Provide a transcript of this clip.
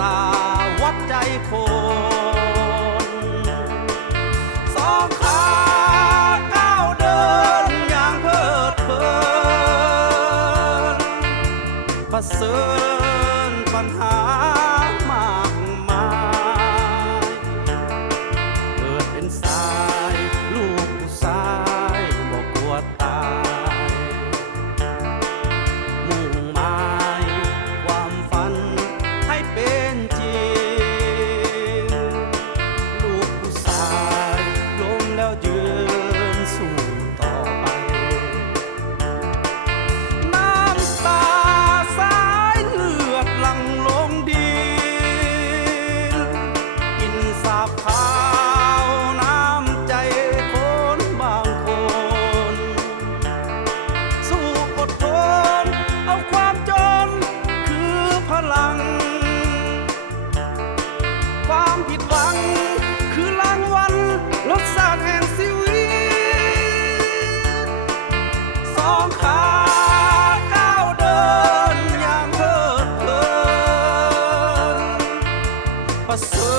ตาวัดใจคนสองขาก้าวเดินอย่างเพลิดเพลินประเสริฐปัญหามากมายเกิดเป็นสายลูกผู้ชายบอกกลัวตายมุ่งหมายความฝันให้เป็นจริงลูกผู้ชายล้มแล้วยืนสู้ต่อไปน้ำตาสายเลือดหลั่งลงดินกินสาบขาวน้ำใจคนบางคนสู้อดทนเอาความจนคือพลังความผิดหวังคือรางวัลรสชาติแห่งชีวิตสองขาก้าวเดินอย่างเพลิดเพลินประเสริ